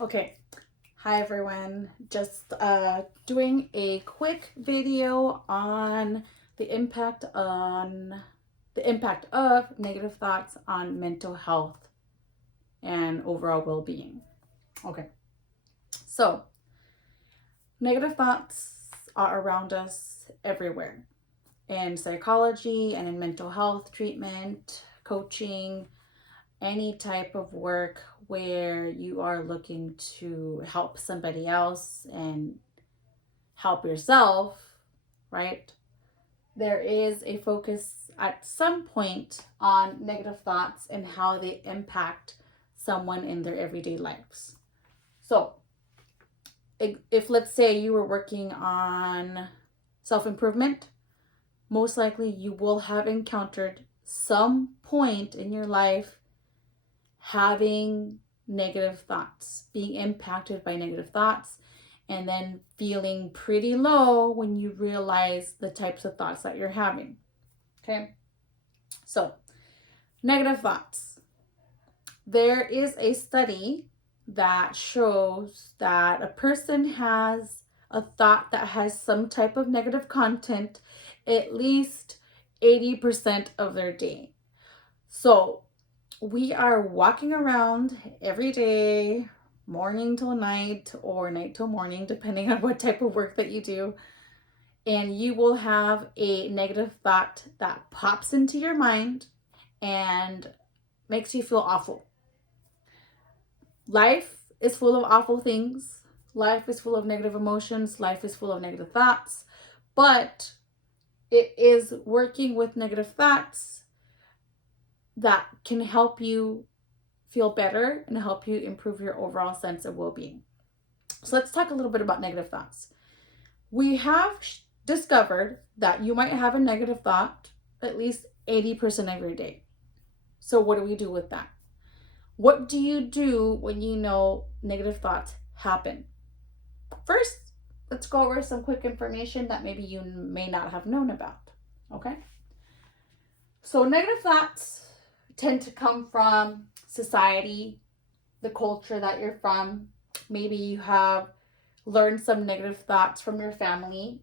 Okay, hi everyone. Just doing a quick video on the impact of negative thoughts on mental health and overall well-being. Okay, so negative thoughts are around us everywhere in psychology and in mental health treatment, coaching, any type of work where you are looking to help somebody else and help yourself, right? There is a focus at some point on negative thoughts and how they impact someone in their everyday lives. So, if let's say you were working on self improvement, most likely you will have encountered some point in your life having negative thoughts, being impacted by negative thoughts, and then feeling pretty low when you realize the types of thoughts that you're having. Okay, so negative thoughts. There is a study that shows that a person has a thought that has some type of negative content at least 80% of their day. So we are walking around every day, morning till night or night till morning, depending on what type of work that you do. And you will have a negative thought that pops into your mind and makes you feel awful. Life is full of awful things. Life is full of negative emotions. Life is full of negative thoughts. But it is working with negative thoughts that can help you feel better and help you improve your overall sense of well-being. So let's talk a little bit about negative thoughts. We have discovered that you might have a negative thought at least 80% of your day. So what do we do with that? What do you do when you know negative thoughts happen? First, let's go over some quick information that maybe you may not have known about. Okay? So negative thoughts tend to come from society, the culture that you're from. Maybe you have learned some negative thoughts from your family,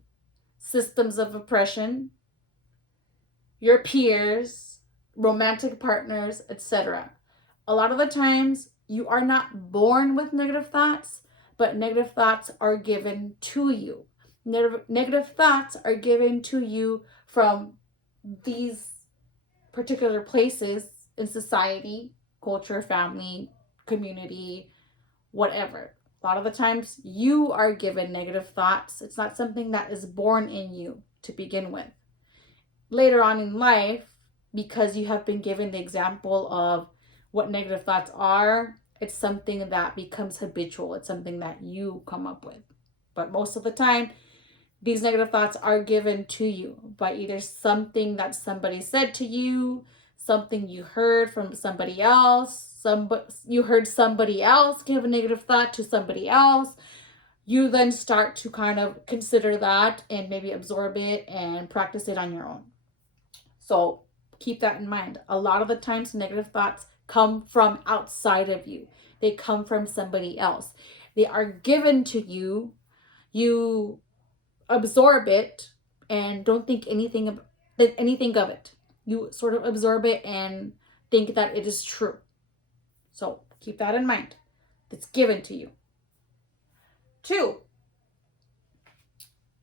systems of oppression, your peers, romantic partners, etc. A lot of the times, you are not born with negative thoughts, but negative thoughts are given to you. Negative thoughts are given to you from these particular places in society, culture, family, community, whatever. A lot of the times you are given negative thoughts. It's not something that is born in you to begin with. Later on in life, because you have been given the example of what negative thoughts are, it's something that becomes habitual. It's something that you come up with. But most of the time, these negative thoughts are given to you by either something that somebody said to you, something you heard from somebody else, you heard somebody else give a negative thought to somebody else. You then start to kind of consider that and maybe absorb it and practice it on your own. So keep that in mind. A lot of the times negative thoughts come from outside of you. They come from somebody else. They are given to you. You absorb it and don't think anything of it. You sort of absorb it and think that it is true. So keep that in mind. It's given to you. 2,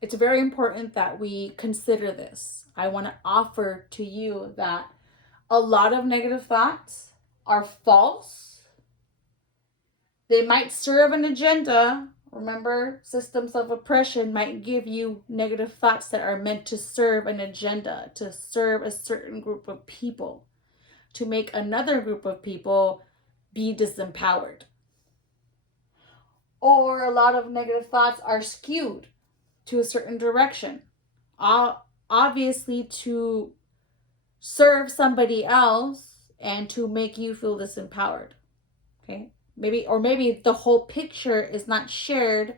it's very important that we consider this. I want to offer to you that a lot of negative thoughts are false. They might serve an agenda. Remember, systems of oppression might give you negative thoughts that are meant to serve an agenda, to serve a certain group of people, to make another group of people be disempowered. Or a lot of negative thoughts are skewed to a certain direction, obviously to serve somebody else and to make you feel disempowered. Okay? Maybe the whole picture is not shared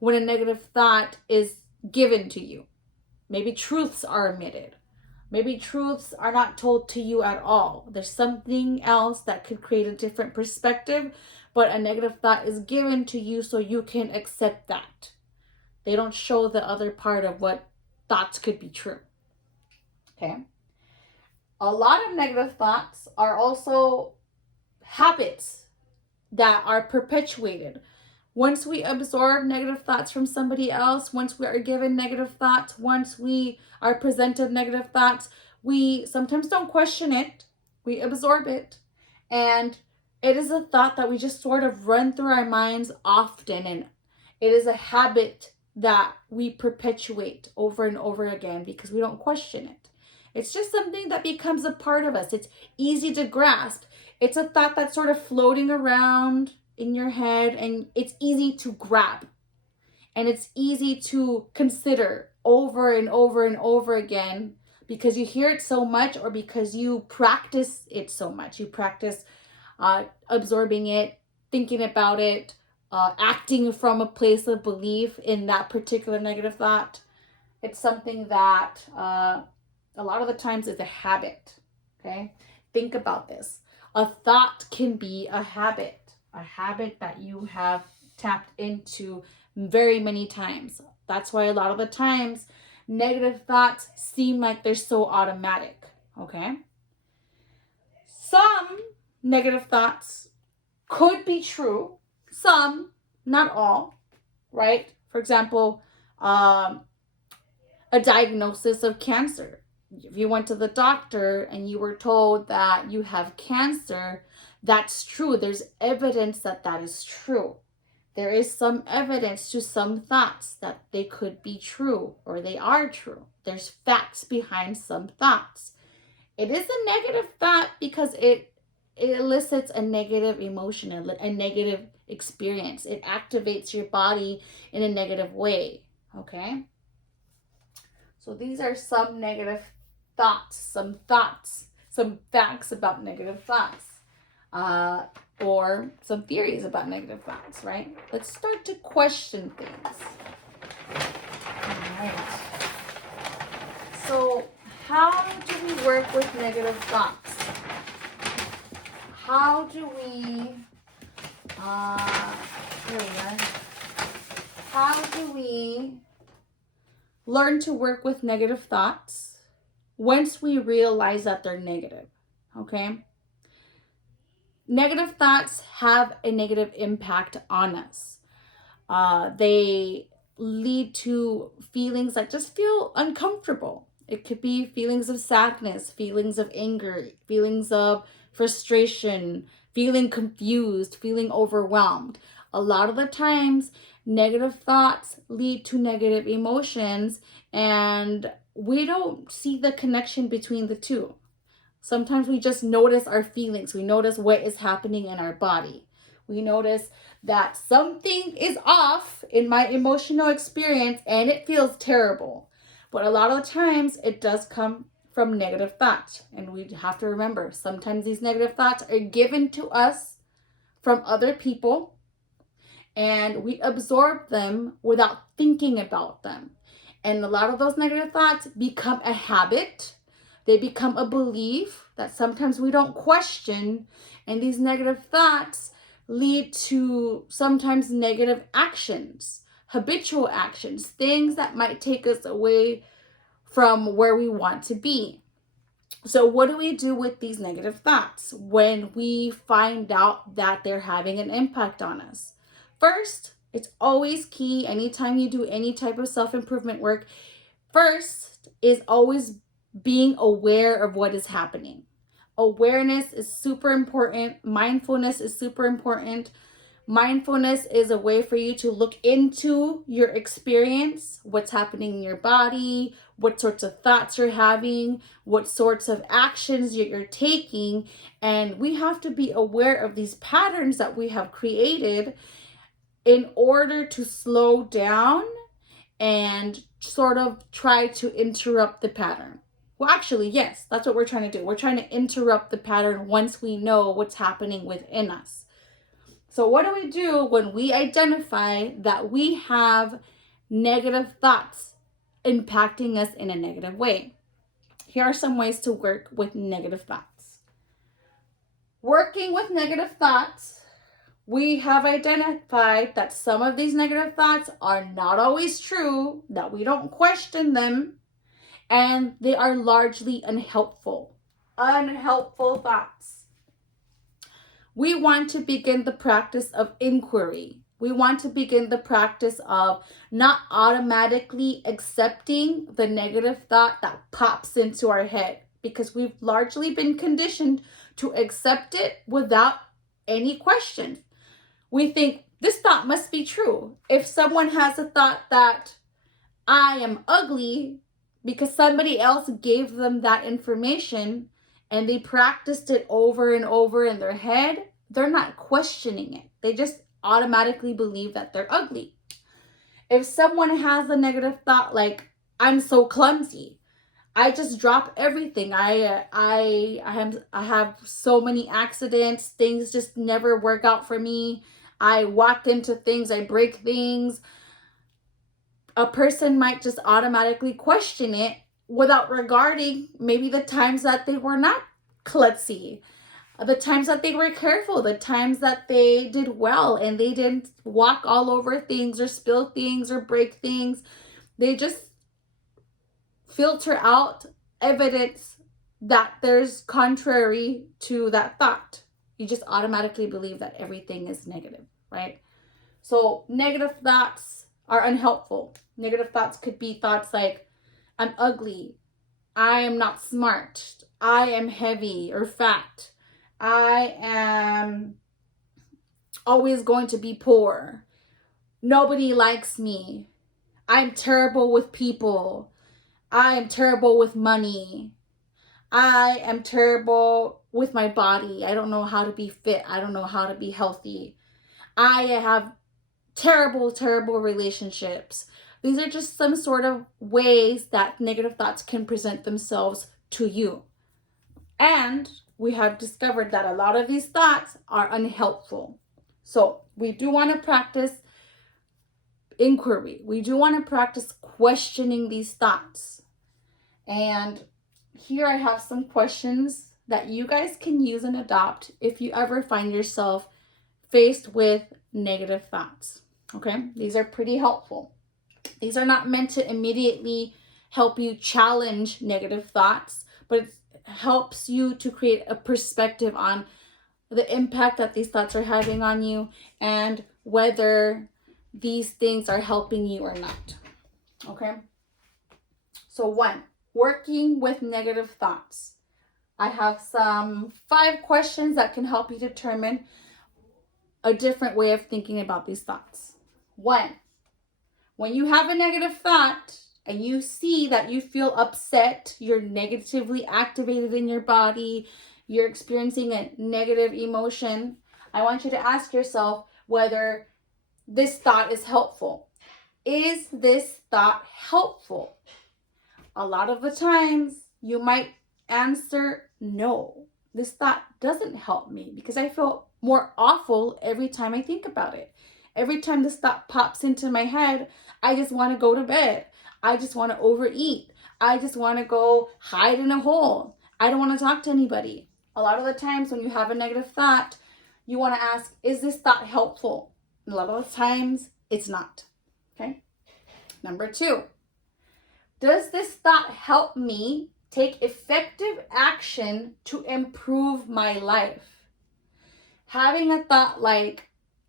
when a negative thought is given to you. Maybe truths are omitted. Maybe truths are not told to you at all. There's something else that could create a different perspective, but a negative thought is given to you so you can accept that. They don't show the other part of what thoughts could be true. Okay. A lot of negative thoughts are also habits that are perpetuated. Once we absorb negative thoughts from somebody else, once we are given negative thoughts, once we are presented negative thoughts, we sometimes don't question it. We absorb it. And it is a thought that we just sort of run through our minds often. And it is a habit that we perpetuate over and over again because we don't question it. It's just something that becomes a part of us. It's easy to grasp. It's a thought that's sort of floating around in your head, and it's easy to grab. And it's easy to consider over and over and over again because you hear it so much or because you practice it so much. You practice absorbing it, thinking about it, acting from a place of belief in that particular negative thought. It's something that a lot of the times is a habit. Okay? Think about this. A thought can be a habit that you have tapped into very many times. That's why a lot of the times negative thoughts seem like they're so automatic. Okay? Some negative thoughts could be true. Some, not all, right? For example, a diagnosis of cancer. If you went to the doctor and you were told that you have cancer, that's true. There's evidence that that is true. There is some evidence to some thoughts that they could be true or they are true. There's facts behind some thoughts. It is a negative thought because it elicits a negative emotion, a negative experience. It activates your body in a negative way, okay? So these are some negative thoughts, some facts about negative thoughts, or some theories about negative thoughts, right? Let's start to question things. All right. So how do we work with negative thoughts? How do we, how do we learn to work with negative thoughts once we realize that they're negative? Okay? Negative thoughts have a negative impact on us. They lead to feelings that just feel uncomfortable. It could be feelings of sadness, feelings of anger, feelings of frustration, feeling confused, feeling overwhelmed. A lot of the times, negative thoughts lead to negative emotions, and we don't see the connection between the two. Sometimes we just notice our feelings. We notice what is happening in our body. We notice that something is off in my emotional experience and it feels terrible. But a lot of the times it does come from negative thoughts. And we have to remember, sometimes these negative thoughts are given to us from other people and we absorb them without thinking about them. And a lot of those negative thoughts become a habit. They become a belief that sometimes we don't question. And these negative thoughts lead to sometimes negative actions, habitual actions, things that might take us away from where we want to be. So what do we do with these negative thoughts when we find out that they're having an impact on us? First, it's always key anytime you do any type of self-improvement work. First is always being aware of what is happening. Awareness is super important. Mindfulness is super important. Mindfulness is a way for you to look into your experience, what's happening in your body, what sorts of thoughts you're having, what sorts of actions you're taking. And we have to be aware of these patterns that we have created in order to slow down and sort of try to interrupt the pattern. Well, actually, yes, that's what we're trying to do. We're trying to interrupt the pattern once we know what's happening within us. So what do we do when we identify that we have negative thoughts impacting us in a negative way? Here are some ways to work with negative thoughts. Working with negative thoughts, We have identified that some of these negative thoughts are not always true, that we don't question them, and they are largely unhelpful. Unhelpful thoughts. We want to begin the practice of inquiry. We want to begin the practice of not automatically accepting the negative thought that pops into our head, because we've largely been conditioned to accept it without any question. We think this thought must be true. If someone has a thought that I am ugly because somebody else gave them that information and they practiced it over and over in their head, they're not questioning it. They just automatically believe that they're ugly. If someone has a negative thought like, I'm so clumsy, I just drop everything. I have so many accidents. Things just never work out for me. I walk into things, I break things. A person might just automatically question it without regarding maybe the times that they were not klutzy, the times that they were careful, the times that they did well and they didn't walk all over things or spill things or break things. They just filter out evidence that there's contrary to that thought. You just automatically believe that everything is negative, right? So negative thoughts are unhelpful. Negative thoughts could be thoughts like, I'm ugly, I am not smart, I am heavy or fat, I am always going to be poor, nobody likes me, I'm terrible with people, I am terrible with money, I am terrible with my body, I don't know how to be fit, I don't know how to be healthy, I have terrible relationships. These are just some sort of ways that negative thoughts can present themselves to you. And we have discovered that a lot of these thoughts are unhelpful. So we do want to practice inquiry. We do want to practice questioning these thoughts. And here I have some questions that you guys can use and adopt if you ever find yourself faced with negative thoughts. Okay, these are pretty helpful. These are not meant to immediately help you challenge negative thoughts, but it helps you to create a perspective on the impact that these thoughts are having on you and whether these things are helping you or not. Okay, so 1, working with negative thoughts. I have some 5 questions that can help you determine a different way of thinking about these thoughts. 1, when you have a negative thought and you see that you feel upset, you're negatively activated in your body, you're experiencing a negative emotion, I want you to ask yourself whether this thought is helpful. Is this thought helpful? A lot of the times you might answer no. This thought doesn't help me because I feel more awful every time I think about it. Every time this thought pops into my head, I just want to go to bed. I just want to overeat. I just want to go hide in a hole. I don't want to talk to anybody. A lot of the times when you have a negative thought, you want to ask, is this thought helpful? And a lot of the times it's not. Okay. Number 2, does this thought help me take effective action to improve my life? Having a thought like,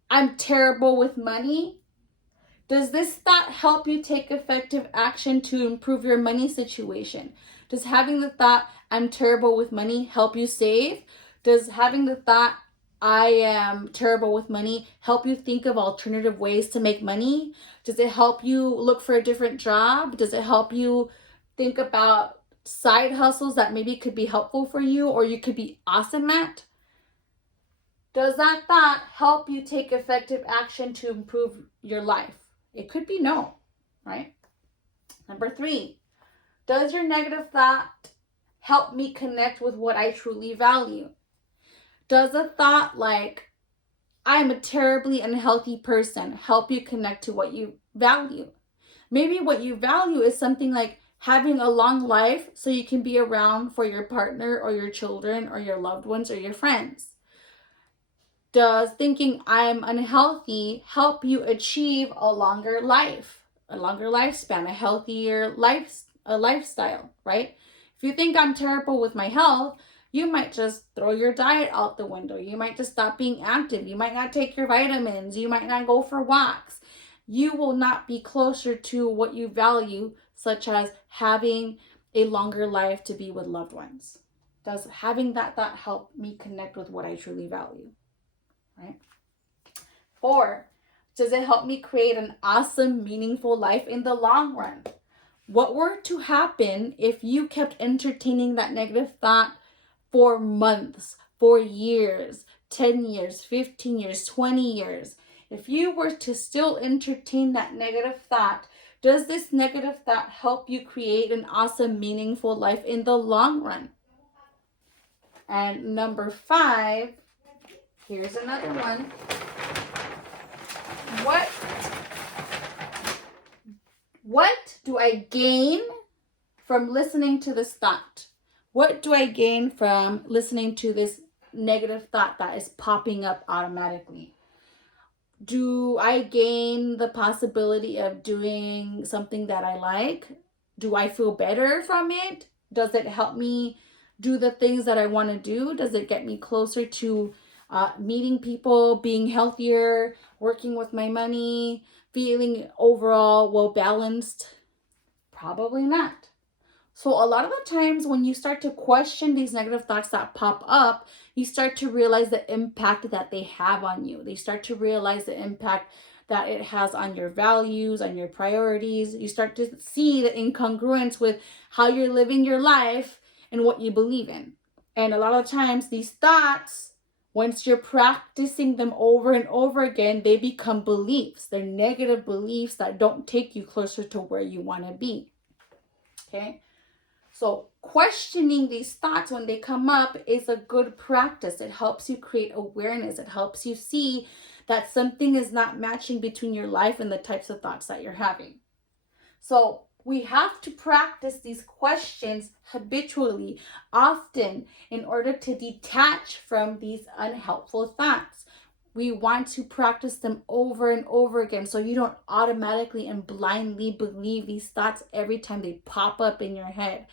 I'm terrible with money, does this thought help you take effective action to improve your money situation? Does having the thought, I'm terrible with money, help you save? Does having the thought, I am terrible with money, help you think of alternative ways to make money? Does it help you look for a different job? Does it help you think about side hustles that maybe could be helpful for you or you could be awesome at? Does that thought help you take effective action to improve your life? It could be no, right? Number 3, does your negative thought help me connect with what I truly value? Does a thought like, I'm a terribly unhealthy person, help you connect to what you value? Maybe what you value is something like having a long life so you can be around for your partner or your children or your loved ones or your friends. Does thinking I'm unhealthy help you achieve a longer life, a longer lifespan, a lifestyle, right? If you think I'm terrible with my health, you might just throw your diet out the window. You might just stop being active. You might not take your vitamins. You might not go for walks. You will not be closer to what you value, such as having a longer life to be with loved ones. Does having that thought help me connect with what I truly value? Right? 4, does it help me create an awesome, meaningful life in the long run? What were to happen if you kept entertaining that negative thought for months, for years, 10 years, 15 years, 20 years? If you were to still entertain that negative thought, does this negative thought help you create an awesome, meaningful life in the long run? And number 5, here's another one. What do I gain from listening to this thought? What do I gain from listening to this negative thought that is popping up automatically? Do I gain the possibility of doing something that I like? Do I feel better from it? Does it help me do the things that I want to do? Does it get me closer to meeting people, being healthier, working with my money, feeling overall well balanced? Probably not. So a lot of the times when you start to question these negative thoughts that pop up, you start to realize the impact that they have on you. They start to realize the impact that it has on your values, on your priorities. You start to see the incongruence with how you're living your life and what you believe in. And a lot of times these thoughts, once you're practicing them over and over again, they become beliefs. They're negative beliefs that don't take you closer to where you want to be. Okay? So questioning these thoughts when they come up is a good practice. It helps you create awareness. It helps you see that something is not matching between your life and the types of thoughts that you're having. So we have to practice these questions habitually, often, in order to detach from these unhelpful thoughts. We want to practice them over and over again so you don't automatically and blindly believe these thoughts every time they pop up in your head.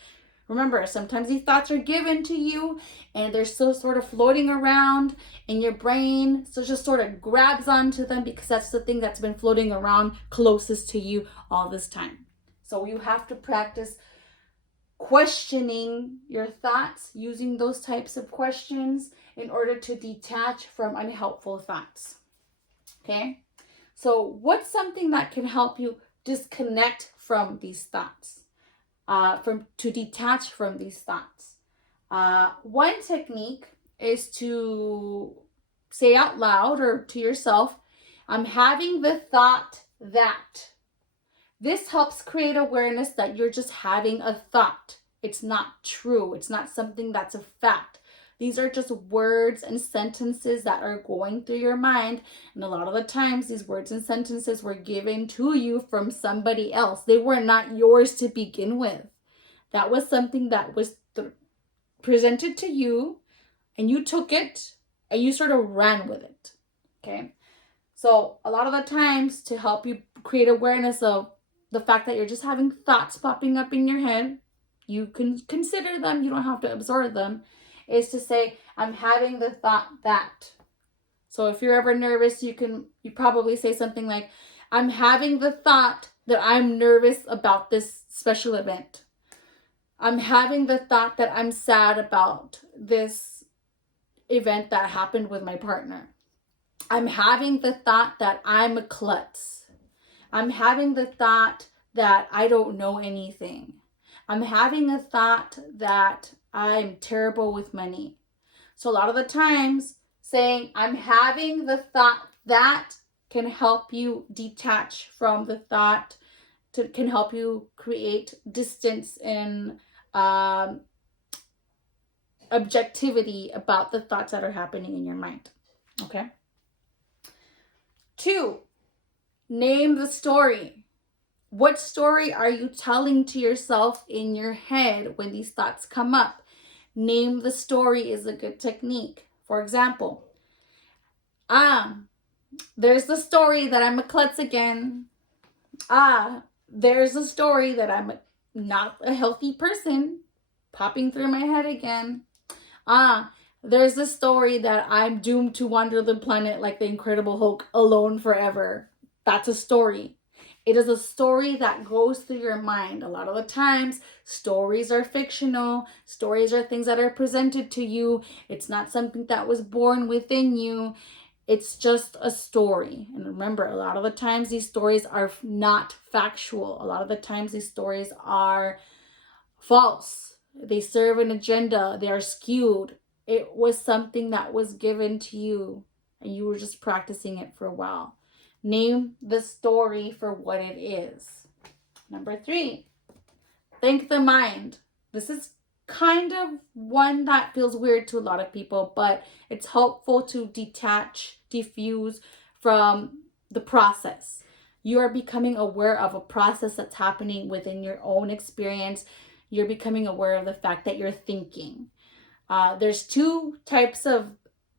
Remember, sometimes these thoughts are given to you and they're still sort of floating around in your brain. So just sort of grabs onto them because that's the thing that's been floating around closest to you all this time. So you have to practice questioning your thoughts, using those types of questions in order to detach from unhelpful thoughts. Okay? So what's something that can help you disconnect from these thoughts? To detach from these thoughts. One technique is to say out loud or to yourself, I'm having the thought that. This helps create awareness that you're just having a thought. It's not true. It's not something that's a fact. These are just words and sentences that are going through your mind. And a lot of the times, these words and sentences were given to you from somebody else. They were not yours to begin with. That was something that was presented to you, and you took it, and you sort of ran with it. Okay? So a lot of the times, to help you create awareness of the fact that you're just having thoughts popping up in your head, you can consider them, you don't have to absorb them, is to say, I'm having the thought that. So if you're ever nervous, you probably say something like, I'm having the thought that I'm nervous about this special event. I'm having the thought that I'm sad about this event that happened with my partner. I'm having the thought that I'm a klutz. I'm having the thought that I don't know anything. I'm having a thought that I'm terrible with money. So a lot of the times saying I'm having the thought that can help you detach from the thought, can help you create distance and objectivity about the thoughts that are happening in your mind. Okay? 2, name the story. What story are you telling to yourself in your head when these thoughts come up? Name the story is a good technique. For example, There's the story that I'm a klutz again. There's a story that I'm not a healthy person popping through my head again. There's the story that I'm doomed to wander the planet like the Incredible Hulk alone forever. That's a story. It is a story that goes through your mind. A lot of the times, stories are fictional. Stories are things that are presented to you. It's not something that was born within you. It's just a story. And remember, a lot of the times these stories are not factual. A lot of the times these stories are false. They serve an agenda. They are skewed. It was something that was given to you and you were just practicing it for a while. Name the story for what it is. Number 3, thank the mind. This is kind of one that feels weird to a lot of people, but it's helpful to diffuse from the process. You are becoming aware of a process that's happening within your own experience. You're becoming aware of the fact that you're thinking. There's 2 types of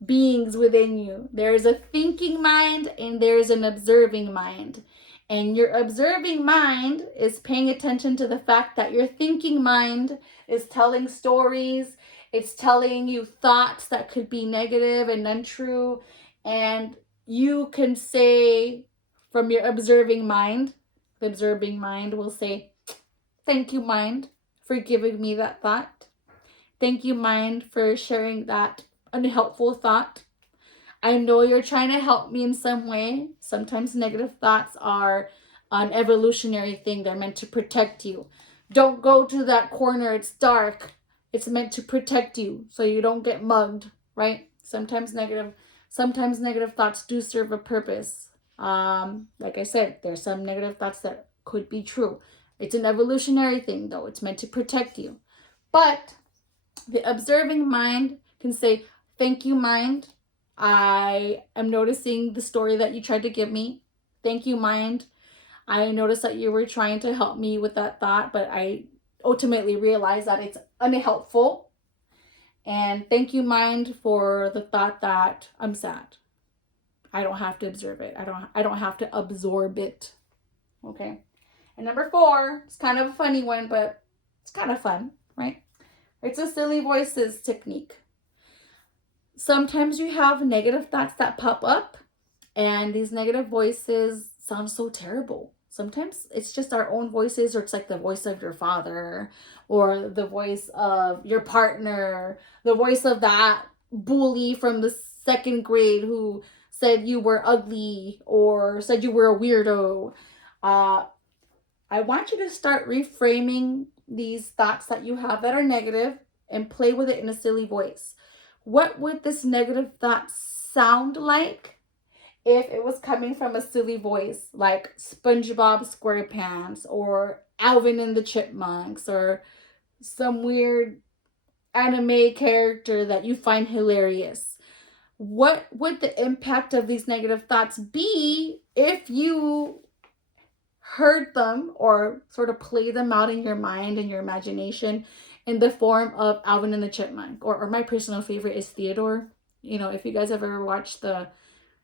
beings within you. There's a thinking mind and there's an observing mind. And your observing mind is paying attention to the fact that your thinking mind is telling stories. It's telling you thoughts that could be negative and untrue. And you can say from your observing mind, the observing mind will say, thank you, mind, for giving me that thought. Thank you, mind, for sharing that unhelpful thought. I know you're trying to help me in some way. Sometimes negative thoughts are an evolutionary thing. They're meant to protect you. Don't go to that corner. It's dark. It's meant to protect you so you don't get mugged, right? Sometimes negative thoughts do serve a purpose. Like I said, there's some negative thoughts that could be true. It's an evolutionary thing, though. It's meant to protect you. But the observing mind can say, thank you, mind. I am noticing the story that you tried to give me. Thank you, mind. I noticed that you were trying to help me with that thought, but I ultimately realized that it's unhelpful. And thank you, mind, for the thought that I'm sad. I don't have to observe it. I don't have to absorb it. Okay. And number 4, it's kind of a funny one, but it's kind of fun, right? It's a silly voices technique. Sometimes you have negative thoughts that pop up, and these negative voices sound so terrible. Sometimes it's just our own voices, or it's like the voice of your father, or the voice of your partner, the voice of that bully from the 2nd grade who said you were ugly or said you were a weirdo. I want you to start reframing these thoughts that you have that are negative and play with it in a silly voice. What would this negative thought sound like if it was coming from a silly voice like SpongeBob SquarePants or Alvin and the Chipmunks or some weird anime character that you find hilarious? What would the impact of these negative thoughts be if you heard them or sort of play them out in your mind and your imagination in the form of Alvin and the Chipmunk? Or my personal favorite is Theodore. You know, if you guys have ever watched the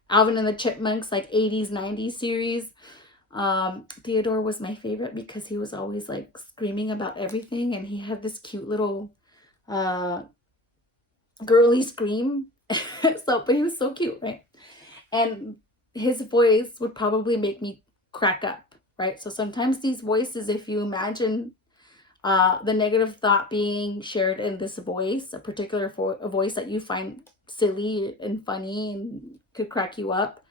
Alvin and the Chipmunks like 80s, 90s series, Theodore was my favorite because he was always like screaming about everything, and he had this cute little girly scream. But he was so cute, right? And his voice would probably make me crack up, right? So sometimes these voices, if you imagine the negative thought being shared in this voice, a particular voice that you find silly and funny and could crack you up,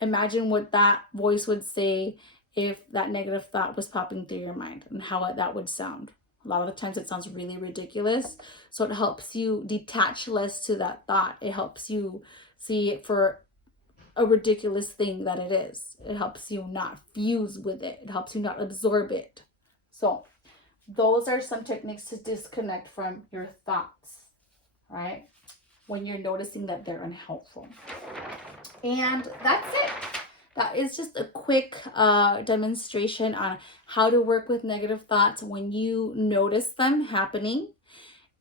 imagine what that voice would say if that negative thought was popping through your mind and how that would sound. A lot of the times it sounds really ridiculous. So it helps you detach less to that thought. It helps you see it for a ridiculous thing that it is. It helps you not fuse with it. It helps you not absorb it. So those are some techniques to disconnect from your thoughts, right? When you're noticing that they're unhelpful. And that's it. That is just a quick demonstration on how to work with negative thoughts when you notice them happening.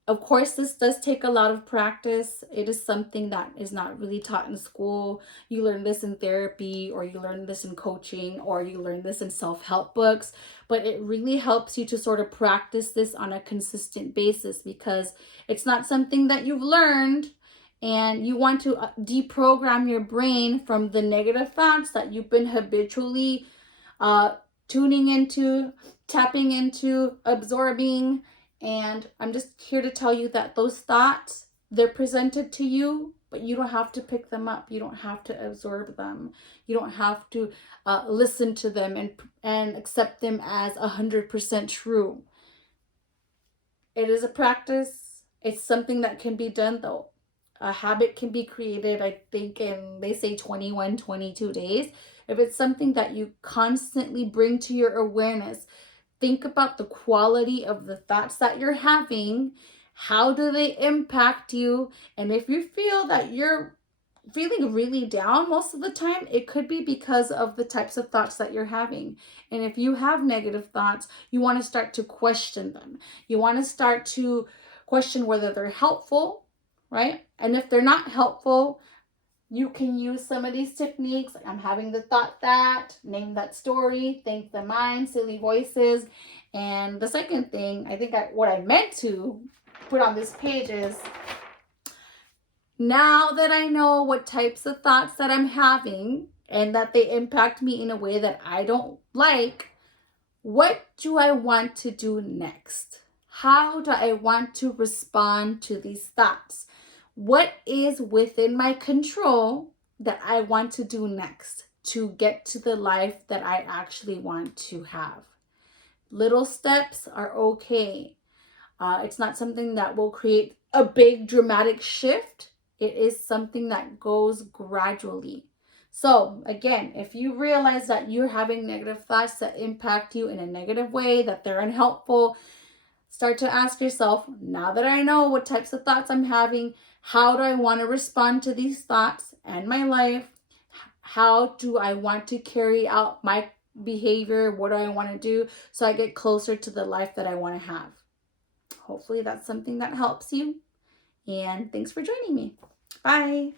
Of course, this does take a lot of practice. It is something that is not really taught in school. You learn this in therapy, or you learn this in coaching, or you learn this in self-help books. But it really helps you to sort of practice this on a consistent basis, because it's not something that you've learned, and you want to deprogram your brain from the negative thoughts that you've been habitually uh, tuning into, tapping into, absorbing. And I'm just here to tell you that those thoughts, they're presented to you, but you don't have to pick them up. You don't have to absorb them. You don't have to listen to them and accept them as 100% true. It is a practice. It's something that can be done, though. A habit can be created, I think, in, they say 21, 22 days. If it's something that you constantly bring to your awareness, think about the quality of the thoughts that you're having. How do they impact you? And if you feel that you're feeling really down most of the time, it could be because of the types of thoughts that you're having. And if you have negative thoughts, you want to start to question them. You want to start to question whether they're helpful, right? And if they're not helpful, you can use some of these techniques. Like, I'm having the thought that, name that story, think the mind, silly voices. And the second thing, I think what I meant to put on this page is, now that I know what types of thoughts that I'm having and that they impact me in a way that I don't like, what do I want to do next? How do I want to respond to these thoughts? What is within my control that I want to do next to get to the life that I actually want to have? Little steps are okay. It's not something that will create a big dramatic shift. It is something that goes gradually. So again, if you realize that you're having negative thoughts that impact you in a negative way, that they're unhelpful, start to ask yourself, now that I know what types of thoughts I'm having, how do I want to respond to these thoughts and my life? How do I want to carry out my behavior? What do I want to do so I get closer to the life that I want to have? Hopefully that's something that helps you. And thanks for joining me. Bye.